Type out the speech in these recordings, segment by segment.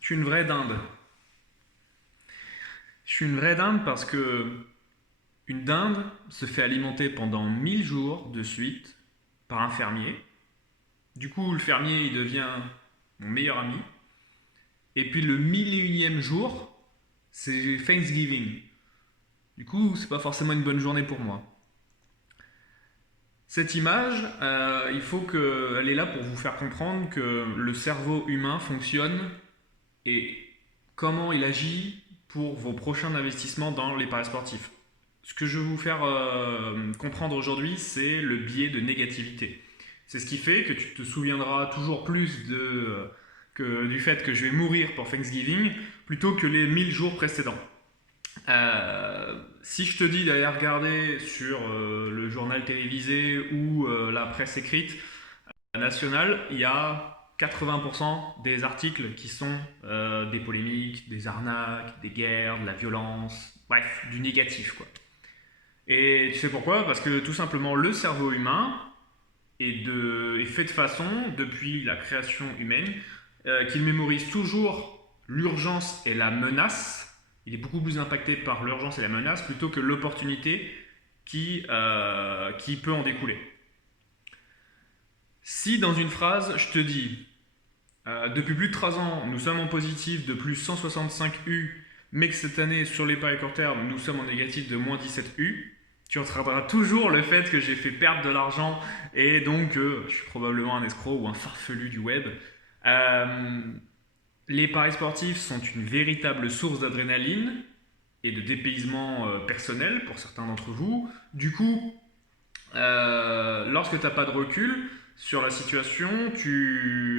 Je suis une vraie dinde. Je suis une vraie dinde parce que une dinde se fait alimenter pendant 1000 jours de suite par un fermier. Du coup, le fermier, il devient mon meilleur ami. Et puis le 1001e jour, c'est Thanksgiving. Du coup, c'est pas forcément une bonne journée pour moi. Cette image, il faut qu'elle est là pour vous faire comprendre que le cerveau humain fonctionne et comment il agit pour vos prochains investissements dans les paris sportifs. Ce que je vais vous faire comprendre aujourd'hui, c'est le biais de négativité. C'est ce qui fait que tu te souviendras toujours plus du fait que je vais mourir pour Thanksgiving plutôt que les 1000 jours précédents. Si je te dis d'aller regarder sur le journal télévisé ou la presse écrite nationale, il y a 80% des articles qui sont des polémiques, des arnaques, des guerres, de la violence, bref, du négatif quoi. Et tu sais pourquoi? Parce que tout simplement le cerveau humain est fait de façon, depuis la création humaine, qu'il mémorise toujours l'urgence et la menace. Il est beaucoup plus impacté par l'urgence et la menace plutôt que l'opportunité qui peut en découler. Si dans une phrase, je te dis depuis plus de 3 ans, nous sommes en positif de plus 165 U, mais que cette année, sur les paris court terme, nous sommes en négatif de moins 17 U, tu retiendras toujours le fait que j'ai fait perdre de l'argent et donc je suis probablement un escroc ou un farfelu du web. Euh, les paris sportifs sont une véritable source d'adrénaline et de dépaysement personnel pour certains d'entre vous. Du coup, lorsque tu n'as pas de recul sur la situation,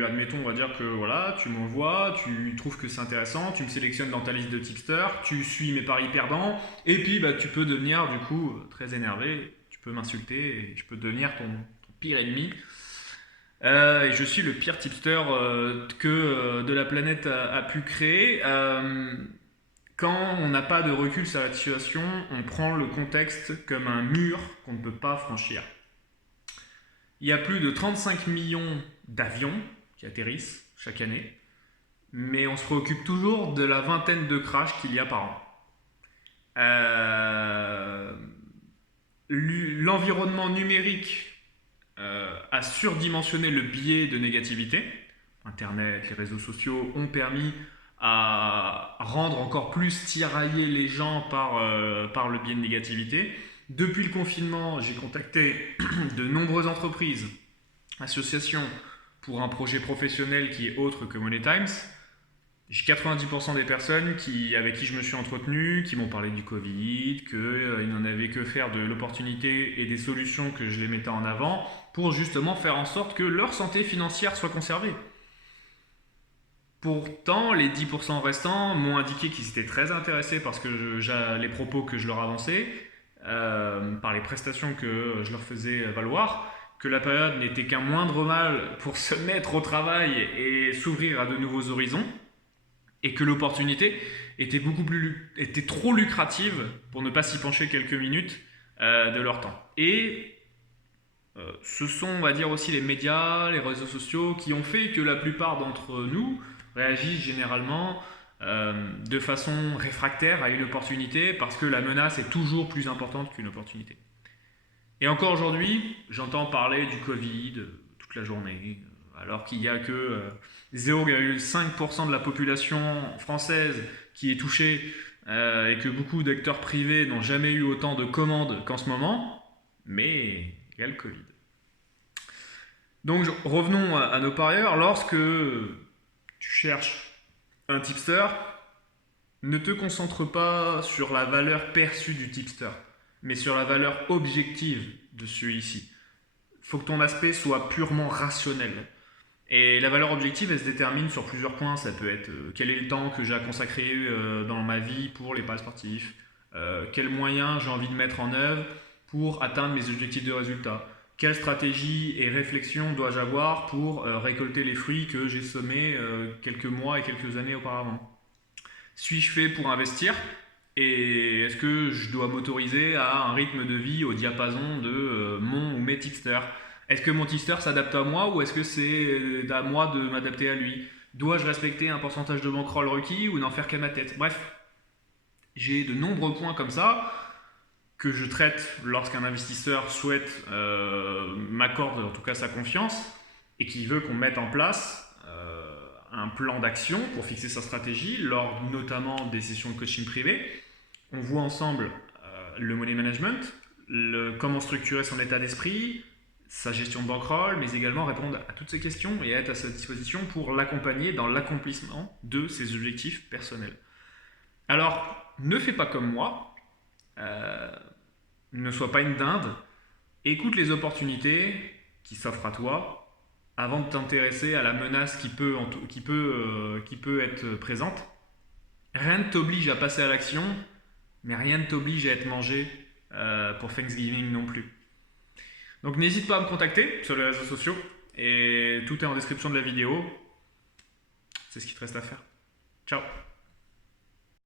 admettons, on va dire que voilà, tu m'envoies, tu trouves que c'est intéressant, tu me sélectionnes dans ta liste de tipsters, tu suis mes paris perdants, et puis bah, tu peux devenir du coup très énervé, tu peux m'insulter, et je peux devenir ton pire ennemi. Et je suis le pire tipster que de la planète a pu créer. Quand on n'a pas de recul sur la situation, on prend le contexte comme un mur qu'on ne peut pas franchir. Il y a plus de 35 millions d'avions qui atterrissent chaque année, mais on se préoccupe toujours de la vingtaine de crashs qu'il y a par an. Euh, L'environnement numérique a surdimensionné le biais de négativité. Internet, les réseaux sociaux ont permis à rendre encore plus tirailler les gens par le biais de négativité. Depuis le confinement, j'ai contacté de nombreuses entreprises, associations pour un projet professionnel qui est autre que Money Times. J'ai 90% des personnes avec qui je me suis entretenu, qui m'ont parlé du Covid, qu'ils n'en avaient que faire de l'opportunité et des solutions que je les mettais en avant pour justement faire en sorte que leur santé financière soit conservée. Pourtant, les 10% restants m'ont indiqué qu'ils étaient très intéressés par les propos que je leur avançais, par les prestations que je leur faisais valoir, que la période n'était qu'un moindre mal pour se mettre au travail et s'ouvrir à de nouveaux horizons, et que l'opportunité était trop lucrative pour ne pas s'y pencher quelques minutes de leur temps. Et ce sont, on va dire, aussi les médias, les réseaux sociaux qui ont fait que la plupart d'entre nous réagissent généralement de façon réfractaire à une opportunité parce que la menace est toujours plus importante qu'une opportunité. Et encore aujourd'hui, j'entends parler du Covid toute la journée, alors qu'il n'y a que 0,5% de la population française qui est touchée et que beaucoup d'acteurs privés n'ont jamais eu autant de commandes qu'en ce moment, mais il y a le Covid. Donc revenons à nos parieurs. Lorsque tu cherches un tipster, ne te concentre pas sur la valeur perçue du tipster, mais sur la valeur objective de celui-ci. Il faut que ton aspect soit purement rationnel. Et la valeur objective, elle se détermine sur plusieurs points. Ça peut être quel est le temps que j'ai à consacrer dans ma vie pour les paris sportifs, quels moyens j'ai envie de mettre en œuvre pour atteindre mes objectifs de résultat, quelle stratégie et réflexion dois-je avoir pour récolter les fruits que j'ai semés quelques mois et quelques années auparavant. Suis-je fait pour investir et est-ce que je dois m'autoriser à un rythme de vie au diapason de mon ou mes tipsters? Est-ce que mon tipster s'adapte à moi ou est-ce que c'est à moi de m'adapter à lui? Dois-je respecter un pourcentage de bankroll requis ou n'en faire qu'à ma tête? Bref, j'ai de nombreux points comme ça que je traite lorsqu'un investisseur souhaite m'accorde en tout cas sa confiance et qui veut qu'on mette en place un plan d'action pour fixer sa stratégie lors notamment des sessions de coaching privé. On voit ensemble le money management, comment structurer son état d'esprit, sa gestion de bankroll, mais également répondre à toutes ces questions et être à sa disposition pour l'accompagner dans l'accomplissement de ses objectifs personnels. Alors, ne fais pas comme moi, ne sois pas une dinde, écoute les opportunités qui s'offrent à toi avant de t'intéresser à la menace qui peut être présente. Rien ne t'oblige à passer à l'action, mais rien ne t'oblige à être mangé pour Thanksgiving non plus. Donc n'hésite pas à me contacter sur les réseaux sociaux et tout est en description de la vidéo. C'est ce qu'il te reste à faire. Ciao.